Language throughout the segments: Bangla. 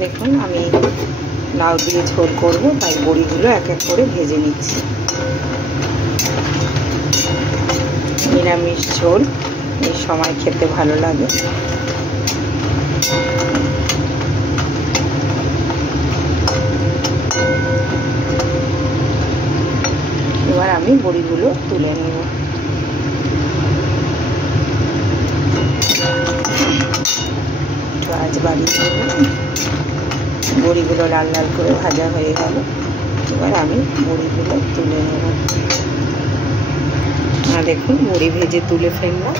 দেখুন আমি লাউ দিয়ে ঝোল করব, তাই বড়িগুলো এক এক করে ভেজে নিচ্ছি। নিরামিষ ঝোল এই সময় খেতে ভালো লাগে। এবার আমি বড়িগুলো তুলে নেব। আজ বাড়ি বড়িগুলো লাল লাল করে ভাজা হয়ে গেল। এবার আমি বড়িগুলো তুলে নেব। দেখুন বড়ি ভেজে তুলে ফেললাম।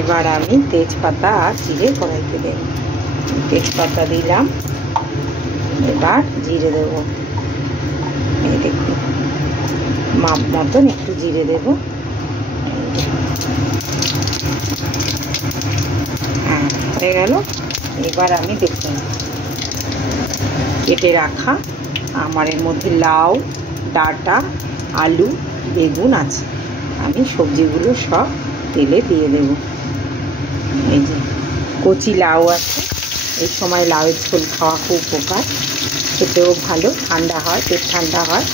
এবার আমি তেজপাতা আর জিরে কড়াইতে দেব। তেজপাতা দিলাম, এবার জিরে দেব। এই দেখুন মাপ মতন একটু জিরে দেব। হয়ে গেল। এবার আমি দেখুন কেটে রাখা আমার এর মধ্যে লাউ, ডাঁটা, আলু, বেগুন আছে। আমি সবজিগুলো সব তেলে দিয়ে দেব। এই যে কচি লাউ আছে, এই সময় লাউয়ের ঝোল খাওয়া খুব উপকার, খেতেও ভালো, ঠান্ডা হয়, পেট ঠান্ডা হয়।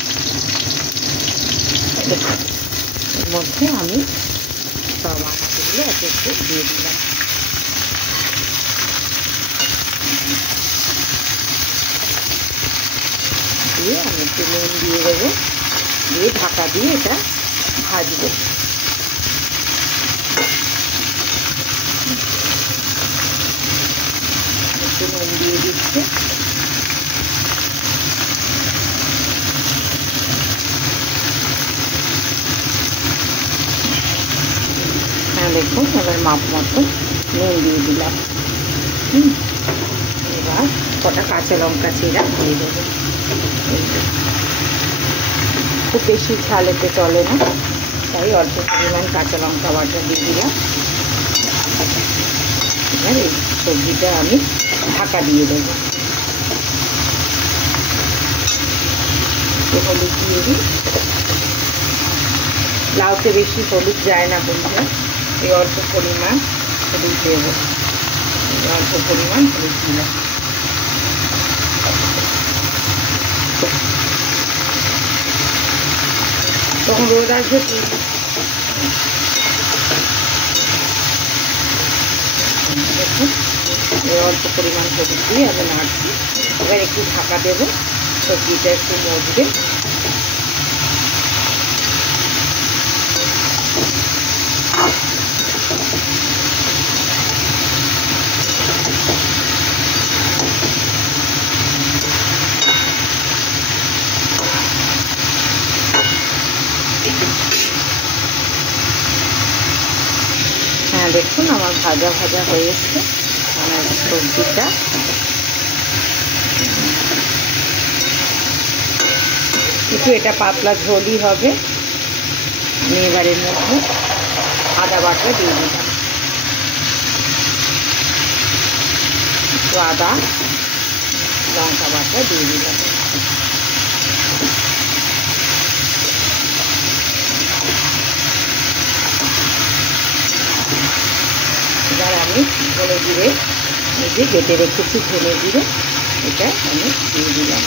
এর মধ্যে আমি সব আনাজগুলো এক একটু দিয়ে দিলাম। দিয়ে আমি একটু নুন দিয়ে দেবো, দিয়ে ঢাকা দিয়ে এটা ভাজবো। একটু নুন দিয়ে দিচ্ছে। দেখুন এবার মাপ মতো নুন দিয়ে দিলাম। এবার কটা কাঁচা লঙ্কা চিরা দিয়ে দেবো। খুব বেশি ঝাল এতে চলে না, তাই অল্প পরিমাণ কাঁচা লঙ্কা বাটা দিয়ে দিলাম। এবার এই সবজিটা আমি ঢাকা দিয়ে দেবো। হলুদ দিয়ে দিই। লাউতে বেশি হলুদ যায় না বন্ধুরা, এই অল্প পরিমাণ হলুদ দেবো। অল্প পরিমাণ হলুদ দিলাম। তখন রোদ আসবে। দেখুন অল্প পরিমাণ হলুদ দিয়ে আমি নাড়ছি। এবার একটু ঢাকা দেবো, সবজিটা একটু মজবে। দেখুন আমার ভাজা ভাজা হয়েছে আমার সবজিটা। একটু এটা পাতলা ঝোলই হবে। আমি এবারের মধ্যে আদা বাটা দিয়ে দিলাম। একটু আদা লঙ্কা বাটা দিয়ে দিলাম। এবার আমি ধনে জিরে এই যে কেটে রেখেছি ধনে জিরে, এটা আমি দিয়ে দিলাম।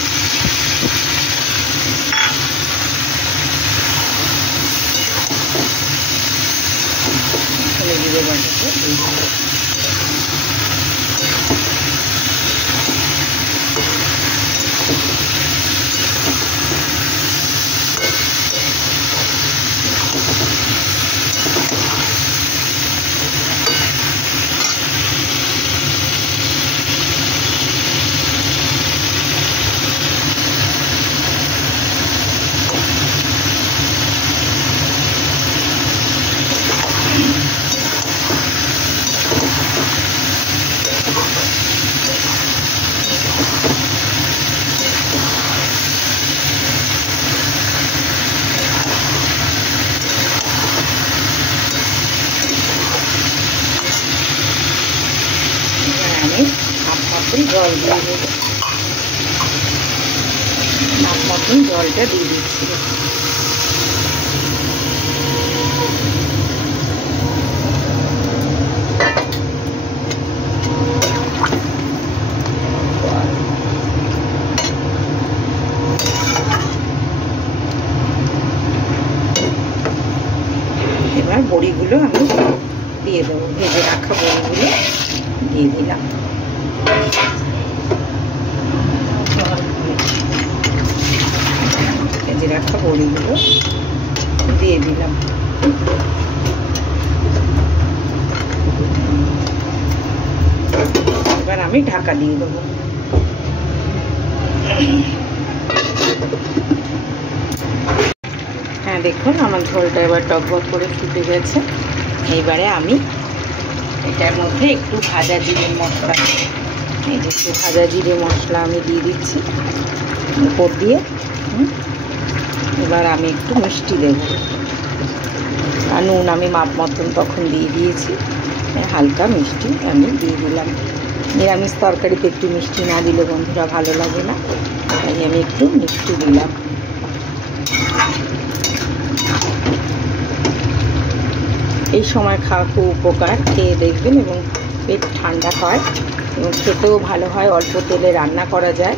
ধনে জিরে বাটাটা দিয়ে দিলাম। জল দিয়ে দেবো। মাপ মতন জলটা দিয়ে দিচ্ছি। এবার বড়িগুলো আমি দিয়ে দেবো, ভেজে রাখা বড়িগুলো দিয়ে দিলাম। ভেজে রাখা বড়িগুলো দিয়ে দিলাম। এবার আমি ঢাকা দিয়ে দেবো। হ্যাঁ দেখুন আমার ঝোলটা এবার টকবক করে ফুটে গেছে। এইবারে আমি এটার মধ্যে একটু ভাজা জিরে মশলা, এই যে একটু ভাজা জিরে মশলা আমি দিয়ে দিচ্ছি উপর দিয়ে। এবার আমি একটু মিষ্টি দেব, আর নুন আমি মাপ মতন তখন দিয়ে দিয়েছি, হালকা মিষ্টি আমি দিয়ে দিলাম। নিরামিষ তরকারিতে একটু মিষ্টি না দিলে বন্ধুরা ভালো লাগে না, তাই আমি একটু মিষ্টি দিলাম। এই সময় খাওয়া খুব উপকার, খেয়ে দেখবেন এবং পেট ঠান্ডা হয় এবং খেতেও ভালো হয়, অল্প তেলে রান্না করা যায়।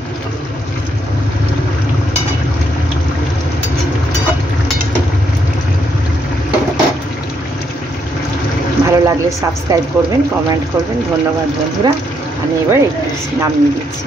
ভালো লাগলে সাবস্ক্রাইব করবেন, কমেন্ট করবেন। ধন্যবাদ বন্ধুরা। আমি এবার একটু নামিয়ে দিচ্ছি।